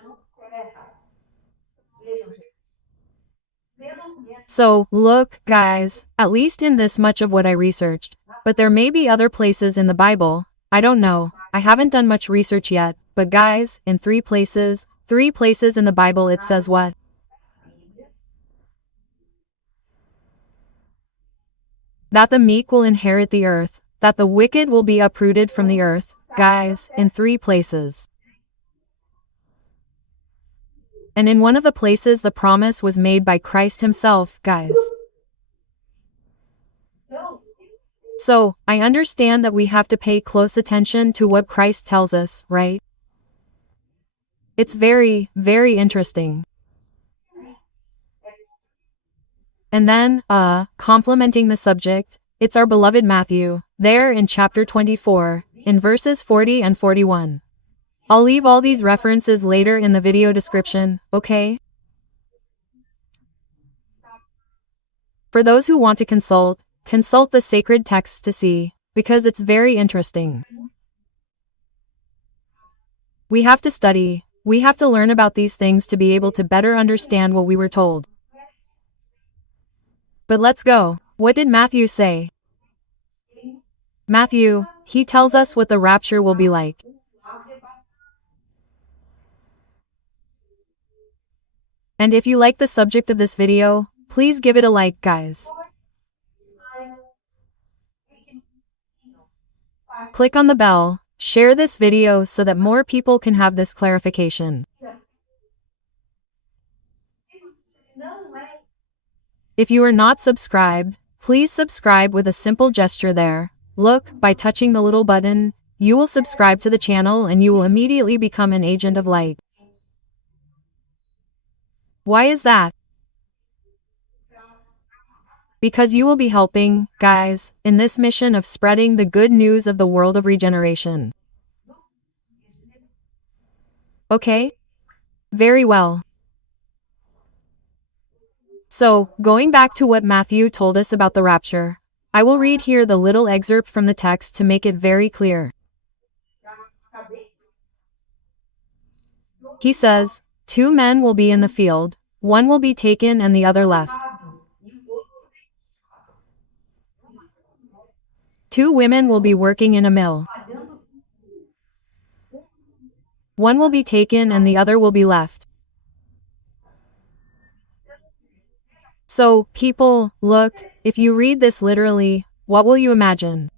So, look, guys, at least in this much of what I researched, but there may be other places in the Bible, I don't know, I haven't done much research yet, but guys, in three places in the Bible it says what? That the meek will inherit the earth, that the wicked will be uprooted from the earth, guys, in 3 places. And in one of the places the promise was made by Christ himself, guys. So, I understand that we have to pay close attention to what Christ tells us, right? It's very, very interesting. And then, complementing the subject, it's our beloved Matthew, there in chapter 24, in verses 40 and 41. I'll leave all these references later in the video description, okay? For those who want to consult the sacred texts to see, because it's very interesting. We have to study, we have to learn about these things to be able to better understand what we were told. But let's go. What did Matthew say? Matthew, he tells us what the rapture will be like. And if you like the subject of this video, please give it a like, guys. Click on the bell, share this video so that more people can have this clarification. If you are not subscribed, please subscribe with a simple gesture there. Look, by touching the little button, you will subscribe to the channel and you will immediately become an agent of light. Why is that? Because you will be helping, guys, in this mission of spreading the good news of the world of regeneration. Okay? Very well. So, going back to what Matthew told us about the rapture, I will read here the little excerpt from the text to make it very clear. He says, 2 men will be in the field, one will be taken and the other left. 2 women will be working in a mill. One will be taken and the other will be left. So, people, look, if you read this literally, what will you imagine?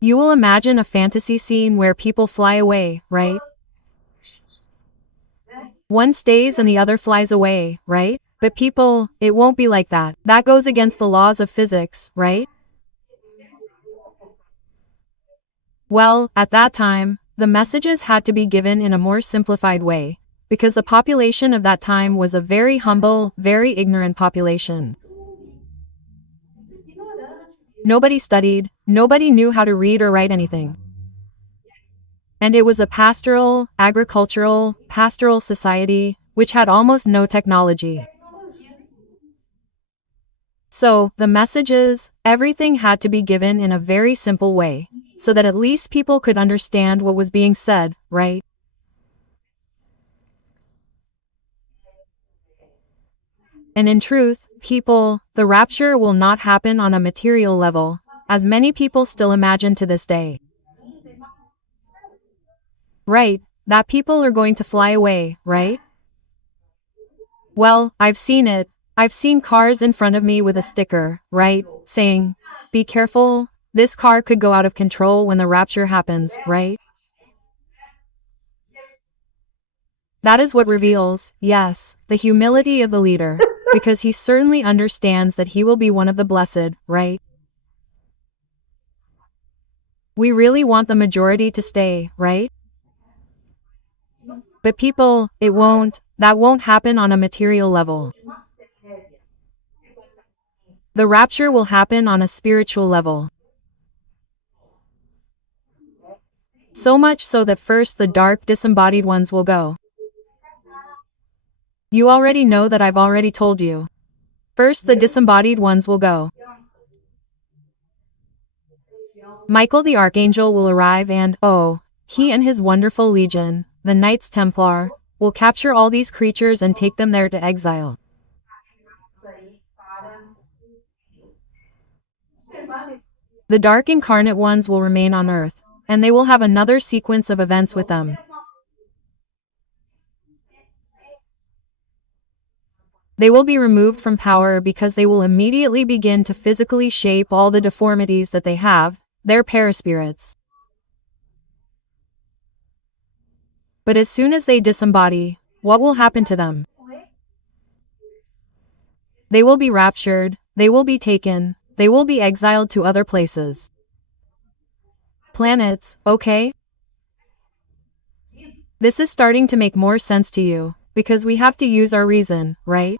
You will imagine a fantasy scene where people fly away, right? One stays and the other flies away, right? But people, it won't be like that. That goes against the laws of physics, right? Well, at that time, the messages had to be given in a more simplified way, because the population of that time was a very humble, very ignorant population. Nobody studied, nobody knew how to read or write anything. And it was a pastoral society, which had almost no technology. So, the messages, everything had to be given in a very simple way, so that at least people could understand what was being said, right? And in truth, people, the rapture will not happen on a material level, as many people still imagine to this day. Right, that people are going to fly away, right? Well, I've seen it. I've seen cars in front of me with a sticker, right, saying, "Be careful, this car could go out of control when the rapture happens," right? That is what reveals, yes, the humility of the leader, because he certainly understands that he will be one of the blessed, right? We really want the majority to stay, right? But people, that won't happen on a material level. The rapture will happen on a spiritual level. So much so that first the dark disembodied ones will go. You already know that I've already told you. First the disembodied ones will go. Michael the Archangel will arrive and, he and his wonderful legion, the Knights Templar, will capture all these creatures and take them there to exile. The dark incarnate ones will remain on Earth, and they will have another sequence of events with them. They will be removed from power because they will immediately begin to physically shape all the deformities that they have, their paraspirits. But as soon as they disembody, what will happen to them? They will be raptured, they will be taken, they will be exiled to other places. Planets, okay? This is starting to make more sense to you, because we have to use our reason, right?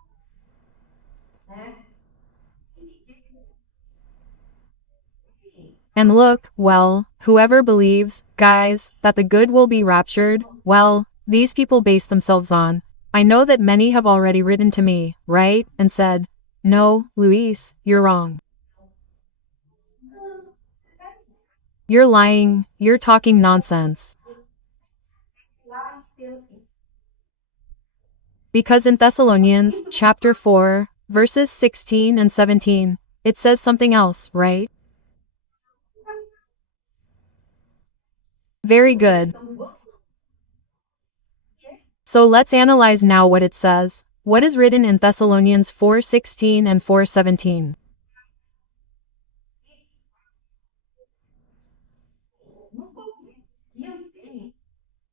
And look, well, whoever believes, guys, that the good will be raptured, well, these people base themselves on. I know that many have already written to me, right, and said, "No, Louise, you're wrong. You're lying, you're talking nonsense." Because in Thessalonians, chapter 4, verses 16 and 17, it says something else, right? Very good. So let's analyze now what it says. What is written in Thessalonians 4:16 and 4:17?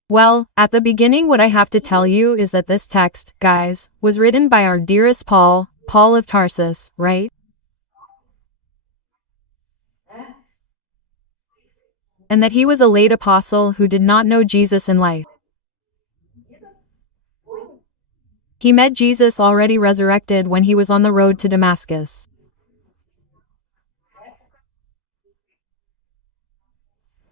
Well, at the beginning what I have to tell you is that this text, guys, was written by our dearest Paul of Tarsus, right? And that he was a late apostle who did not know Jesus in life. He met Jesus already resurrected when he was on the road to Damascus.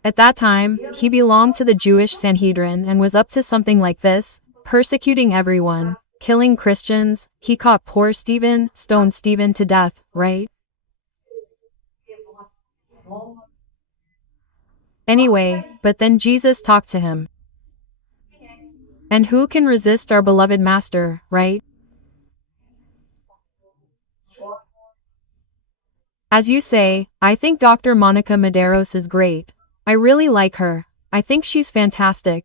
At that time, he belonged to the Jewish Sanhedrin and was up to something like this, persecuting everyone, killing Christians. He caught poor Stephen, stoned Stephen to death, right? Anyway, but then Jesus talked to him. And who can resist our beloved master, right? As you say, I think Dr. Monica Medeiros is great. I really like her. I think she's fantastic.